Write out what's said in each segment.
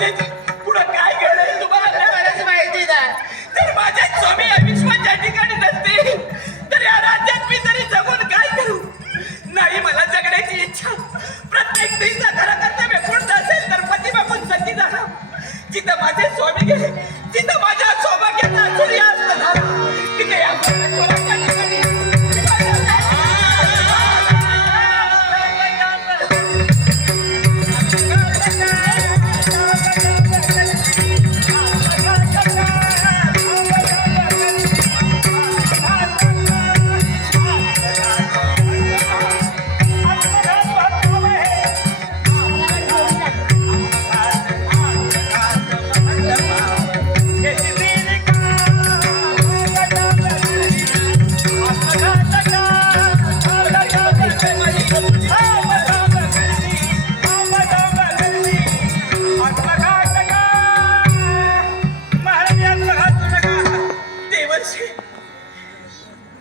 म्हणजे पुढं काय घडेल तुम्हाला बरंच माहिती नाही. तर माझे स्वामी अविश्वास ज्या ठिकाणी नसते तर या राज्यात मी तरी जगून काय करू. नाही मला जगण्याची इच्छा. प्रत्येक स्त्रीचा खरं कर्तव्य पूर्ण असेल तर पती बघून सती झाला. जिथं माझे स्वामी गेले तिथं माझ्या सौभाग्याचा सूर्यास्त झाला. तिथे या परमेश्वराच्या ठिकाणी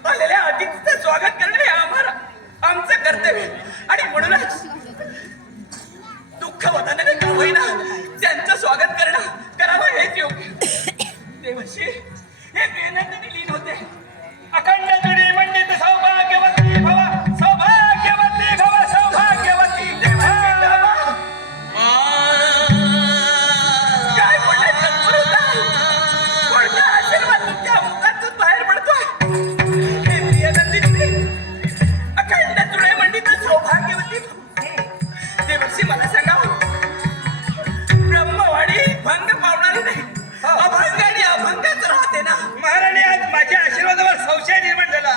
आलेल्या अतिथीचं स्वागत करणे हे आमचं कर्तव्य. आणि म्हणूनच दुःख वदनाने का होईना त्यांचं स्वागत करावं हेच योग्य. देवर्षी हे मेहनतीने लीन होते. अखंड जुडी मंडित सौभाग्यवती भव, सौभाग्यवती भव, सौभाग्यवती. काय बोलले तत्पुरुषा? कोणता आशीर्वाद तुमच्या मुखातून बाहेर पडतोय? हे प्रियनंदिनी अखंड जुडे मंडित सौभाग्यवती देवर्षी मला सांगा, ब्रह्मवाणी भंग पावणारी नाही, अभंग आणि अभंगच राहते ना. महाराणी आज माझ्या आशीर्वादावर संशय निर्माण झाला.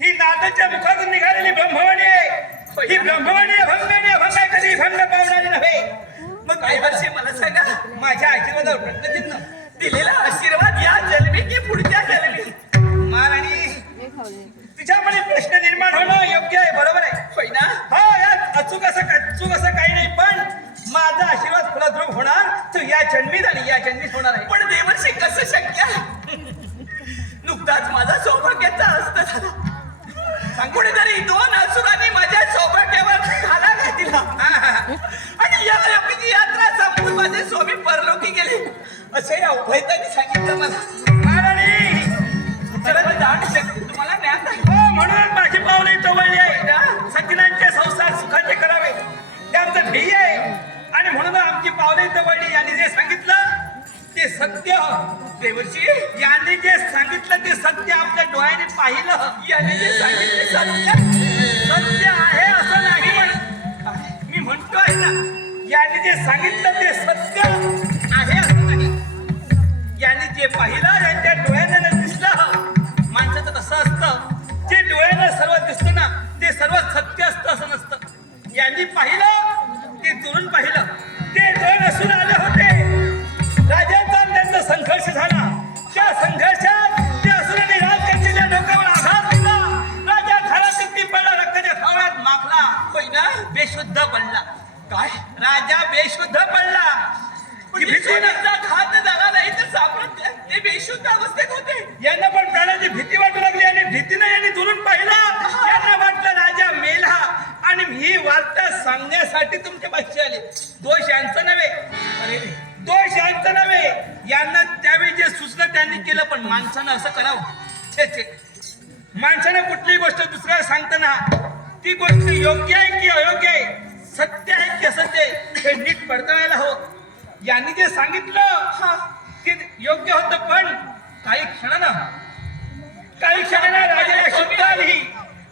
ही नाथाच्या मुखातून निघालेली ब्रह्मवाणी आहे. ही ब्रह्मवाणी अभंग आणि अभंग आहे, कधी भंग पावणारी नव्हे. मग देवर्षी मला सांगा, माझ्या आशीर्वादावर प्रश्नचिन्ह. दिलेला आशीर्वाद या जन्मी की पुढच्या जन्मी? महाराणी तुझ्यामध्ये प्रश्न निर्माण होणं योग्य आहे, बरोबर आहे. होय ना? हो, यात अचूक असं काही नाही. पण माझा आशीर्वाद फलद्रूप होणार तो या जन्मीत आणि या जन्मीत होणार आहे. पण देवर्षी कसं शक्य आहे? नुकताच माझा सौभाग्याचा अस्त झाला. कुणीतरी 2 असुरांनी माझ्या सौभाग्यावर घाला घातला आणि या योगाची यात्रा संपून माझे स्वामी परलोकी गेले असे या उभयतांनी सांगितलं मला. महाराणी जाण शक्ती तुम्हाला ज्ञात आहे. हो, म्हणून माझी पावले तवळली आहे. सज्जनांचे संसार सुखाचे करावे हे आमचं ध्येय आहे. आणि म्हणून आमची पावले तवळली. यांनी जे सांगितलं ते सत्य. देवर्षी यांनी जे सांगितलं ते सत्य आपल्या डोळ्याने पाहिलं. याने जे सांगितले सत्य सत्य आहे असं नाही. मी म्हणतोय ना, यांनी जे सांगितलं ते सत्य आहे असं नाही. यांनी जे पाहिलं यांच्या डोळ्यानं दिसलं. माणसाचं कसं असतं, जे डोळ्यानं सर्व दिसतं ना ते सर्व सत्य असतं असं नसतं. यांनी पाहिलं ते दुरून पाहिलं. ते 2 असुर आले होते. राजांचा त्यांचा संघर्ष झाला. त्या संघर्षात त्या असुरांनी राजकन्येच्या डोक्यावर आघात दिला. राजा घरात पडला, रक्ताच्या थावळ्यात माखला. होय ना? बेशुद्ध पडला. काय? राजा बेशुद्ध पडला. भीतीचा घात झाला नाही तर सापडत ते बेशुद्ध अवस्थेत होते. यांना पण प्राणाची भीती वाटू लागली आणि भीतीने यांनी दुरून पाहिलं. यांना वाटलं राजा मेला आणि ही वार्ता सांगण्यासाठी तुमच्या पाशी आले. दोष यांचा नव्हे. अरे दोष यांचा नव्हे. यांना त्यावेळी जे सुचलं त्यांनी केलं. पण माणसानं असं करावं? छे छे. माणसानं कुठलीही गोष्ट दुसऱ्याला सांगताना ती गोष्ट योग्य आहे की अयोग्य आहे, सत्य आहे की असत्य आहे हे नीट पडताळायला हवं. यांनी जे सांगितलं ते योग्य होतं. पण काही क्षणानं राजाला शुद्ध आली.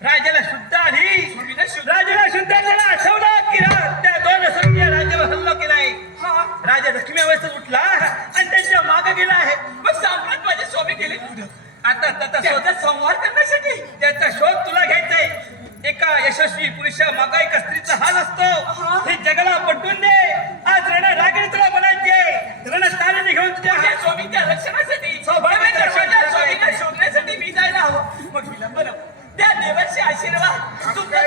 राजाला शुद्ध आली. राजाला शुद्ध आल्याला आठवलं की त्या 2 असुरांनी राज्यावर हल्ला केलाय. राजा जखमी अवस्थेत उठला आणि त्यांच्या मागे गेला आहे. मग साम्राट माझे स्वामी गेले पुढं. आता त्याचा संहार करण्यासाठी त्याचा शोध तुला घ्यायचा आहे. एका यशस्वी पुरुषा मागा एका स्त्रीचा हाल असतो. हे जगाला पटवून दे. आज रण रागिणी तुला बनायचे. रण तालीने घेऊन तुझ्या स्वामीच्या रक्षणासाठी सौभाग्याच्या स्वामीला शोधण्यासाठी मी जायला हवं. मग विलंब नको. त्या देवाचे आशीर्वाद तुमच्या